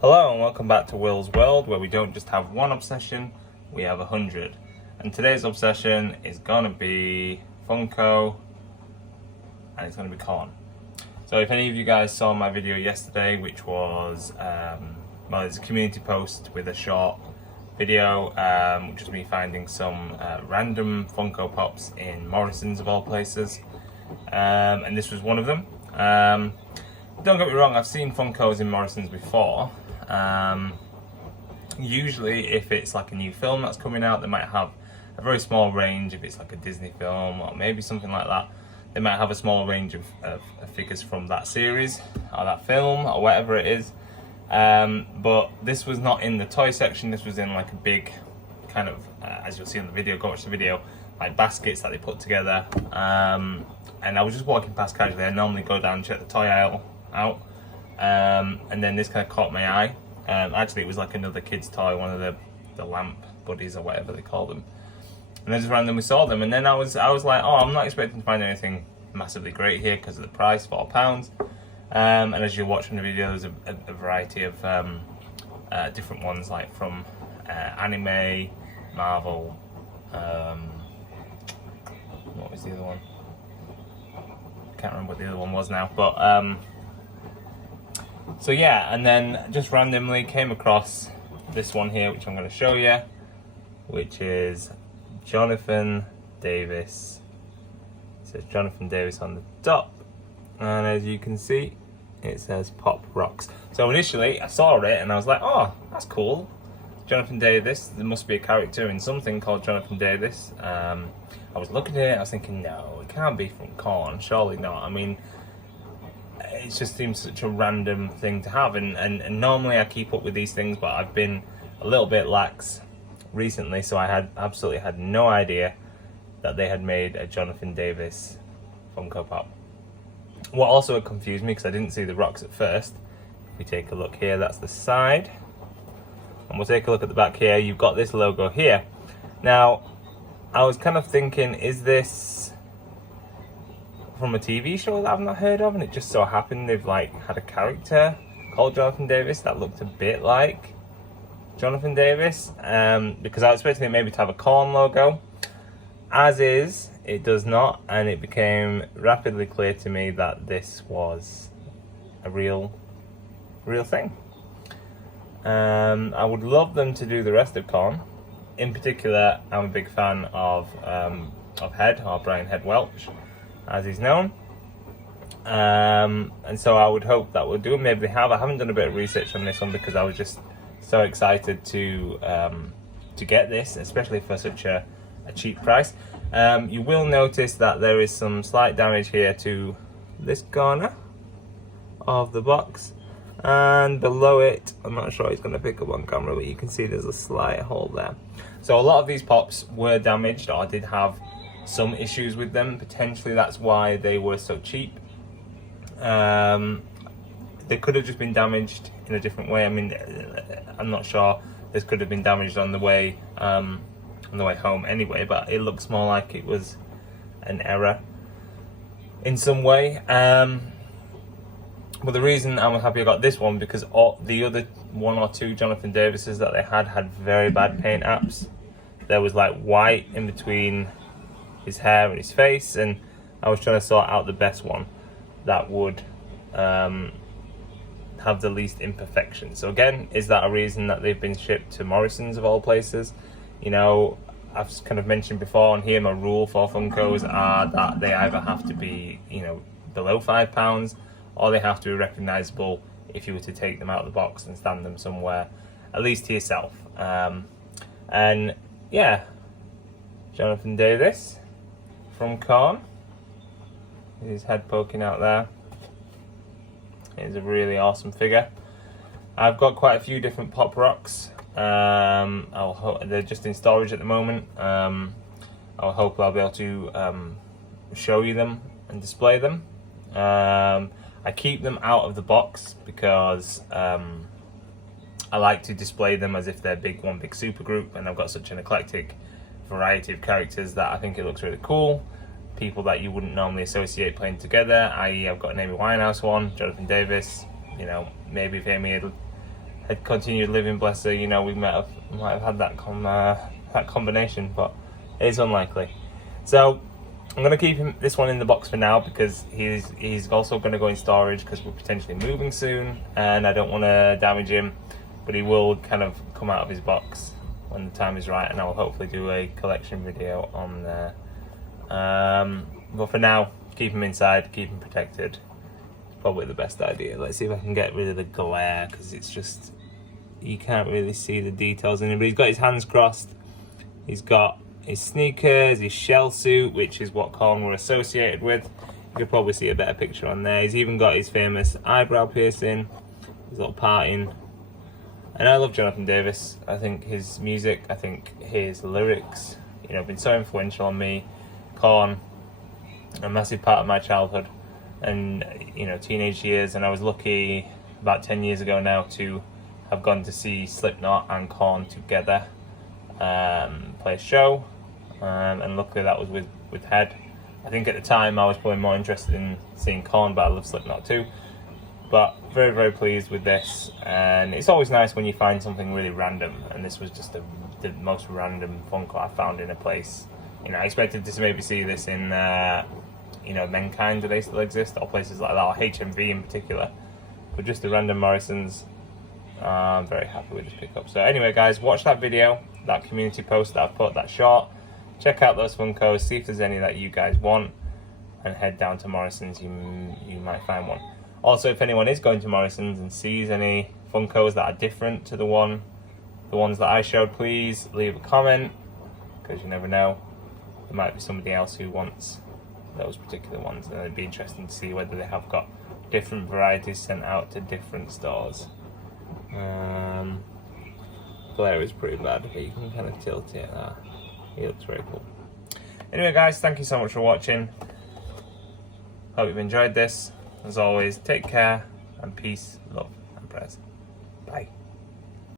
Hello and welcome back to Will's World, where we don't just have one obsession, we have 100. And today's obsession is gonna be Funko, and it's gonna be KoRn. So if any of you guys saw my video yesterday, which was, well, it's a community post with a short video, which is me finding some random Funko Pops in Morrison's of all places, and this was one of them. Don't get me wrong, I've seen Funkos in Morrison's before. Usually if it's like a new film that's coming out, they might have a very small range. If it's like a Disney film or maybe something like that, they might have a small range of figures from that series or that film or whatever it is. But this was not in the toy section. This was in like a big kind of, as you'll see in the video, go watch the video, like baskets that they put together. And I was just walking past casually. I normally go down and check the toy aisle out. And then this kind of caught my eye. Actually, it was like another kid's toy, one of the lamp buddies or whatever they call them. And I just randomly saw them, and then I was like, oh, I'm not expecting to find anything massively great here because of the price, £4. And as you're watching the video, there's a variety of different ones, like from anime, Marvel. What was the other one? Can't remember what the other one was now, but. So yeah, and then just randomly came across this one here, which I'm going to show you, which is Jonathan Davis. It says Jonathan Davis on the top, and as you can see, it says Pop Rocks. So initially, I saw it and I was like, oh, that's cool. Jonathan Davis, there must be a character in something called Jonathan Davis. I was looking at it, I was thinking, no, it can't be from KoRn, surely not. I mean, it just seems such a random thing to have, and normally I keep up with these things, but I've been a little bit lax recently, so I had absolutely had no idea that they had made a Jonathan Davis Funko Pop. What also confused me, because I didn't see the rocks at first, if we take a look here, that's the side, and we'll take a look at the back here. You've got this logo here. Now, I was kind of thinking, is this from a TV show that I've not heard of? And it just so happened they've like had a character called Jonathan Davis that looked a bit like Jonathan Davis, because I was expecting it maybe to have a KoRn logo. As is, it does not, and it became rapidly clear to me that this was a real thing. I would love them to do the rest of KoRn. In particular, I'm a big fan of Head, or Brian Head Welch, as he's known, and so I would hope that we'll do it. Maybe they have. I haven't done a bit of research on this one because I was just so excited to get this, especially for such a cheap price. You will notice that there is some slight damage here to this corner of the box, and below it, I'm not sure it's going to pick up on camera, but you can see there's a slight hole there. So a lot of these pops were damaged, or did have some issues with them. Potentially that's why they were so cheap. They could have just been damaged in a different way. I mean, I'm not sure. This could have been damaged on the way home anyway, but it looks more like it was an error in some way. But the reason I'm happy I got this one, because all the other one or two Jonathan Davises that they had very bad paint apps. There was like white in between his hair and his face, and I was trying to sort out the best one that would have the least imperfections. So again, is that a reason that they've been shipped to Morrison's of all places? You know, I've kind of mentioned before on here, my rule for Funkos are that they either have to be, you know, below £5, or they have to be recognisable if you were to take them out of the box and stand them somewhere, at least to yourself. And yeah, Jonathan Davis from KoRn, his head poking out there. It's a really awesome figure. I've got quite a few different Pop Rocks. They're just in storage at the moment. I'll hope I'll be able to show you them and display them. I keep them out of the box because I like to display them as if they're one big super group, and I've got such an eclectic variety of characters that I think it looks really cool. People that you wouldn't normally associate playing together, i.e. I've got an Amy Winehouse one, Jonathan Davis, you know, maybe if Amy had continued living, bless her, you know, we might have had that combination, but it is unlikely. So I'm going to keep this one in the box for now, because he's also going to go in storage because we're potentially moving soon, and I don't want to damage him, but he will kind of come out of his box when the time is right, and I will hopefully do a collection video on there. But for now, keep him inside, keep him protected. It's probably the best idea. Let's see if I can get rid of the glare, because it's just, you can't really see the details in him. But he's got his hands crossed, he's got his sneakers, his shell suit, which is what KoRn were associated with. You could probably see a better picture on there. He's even got his famous eyebrow piercing, his little parting. And I love Jonathan Davis. I think his music, I think his lyrics, you know, have been so influential on me. KoRn, a massive part of my childhood and, you know, teenage years. And I was lucky about 10 years ago now to have gone to see Slipknot and KoRn together play a show. And luckily that was with Head. I think at the time I was probably more interested in seeing KoRn, but I love Slipknot too. But very, very pleased with this, and it's always nice when you find something really random, and this was just the most random Funko I found in a place. You know, I expected to maybe see this in, you know, Mankind, do they still exist, or places like that, or HMV in particular, but just the random Morrisons. I'm very happy with this pickup. So anyway guys, watch that video, that community post that I've put, that short. Check out those Funkos, see if there's any that you guys want, and head down to Morrisons, you might find one. Also, if anyone is going to Morrisons and sees any Funkos that are different to the ones that I showed, please leave a comment, because you never know, there might be somebody else who wants those particular ones, and it'd be interesting to see whether they have got different varieties sent out to different stores. Glare is pretty bad, but you can kind of tilt it. He looks very cool. Anyway guys, thank you so much for watching. Hope you've enjoyed this. As always, take care, and peace, love, and prayers. Bye.